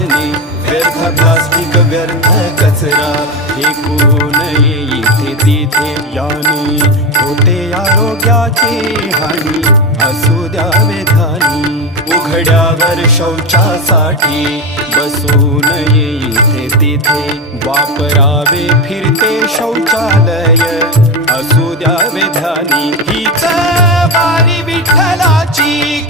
वाचने व्यर्थ प्लास्टिक व्यर्थ कचरा. फेकू नये इथे तिथे याने होते आरोग्याचे हानी असू द्यावे धानी. उघड्यावर शौचासाठी बसू नये इथे तिथे. वापरावे फिरते शौचालय असू द्यावे धानी. हीच बारी विठ्ठलाची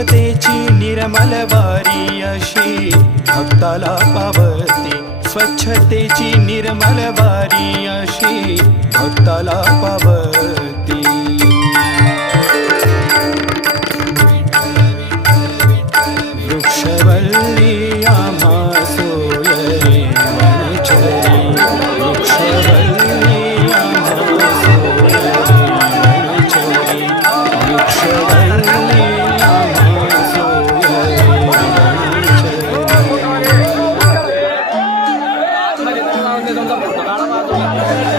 स्वच्छतेची निर्मल वारी अशी. भक्ताला पावती. स्वच्छतेची निर्मल वारी अशी. भक्ताला पावती. de donde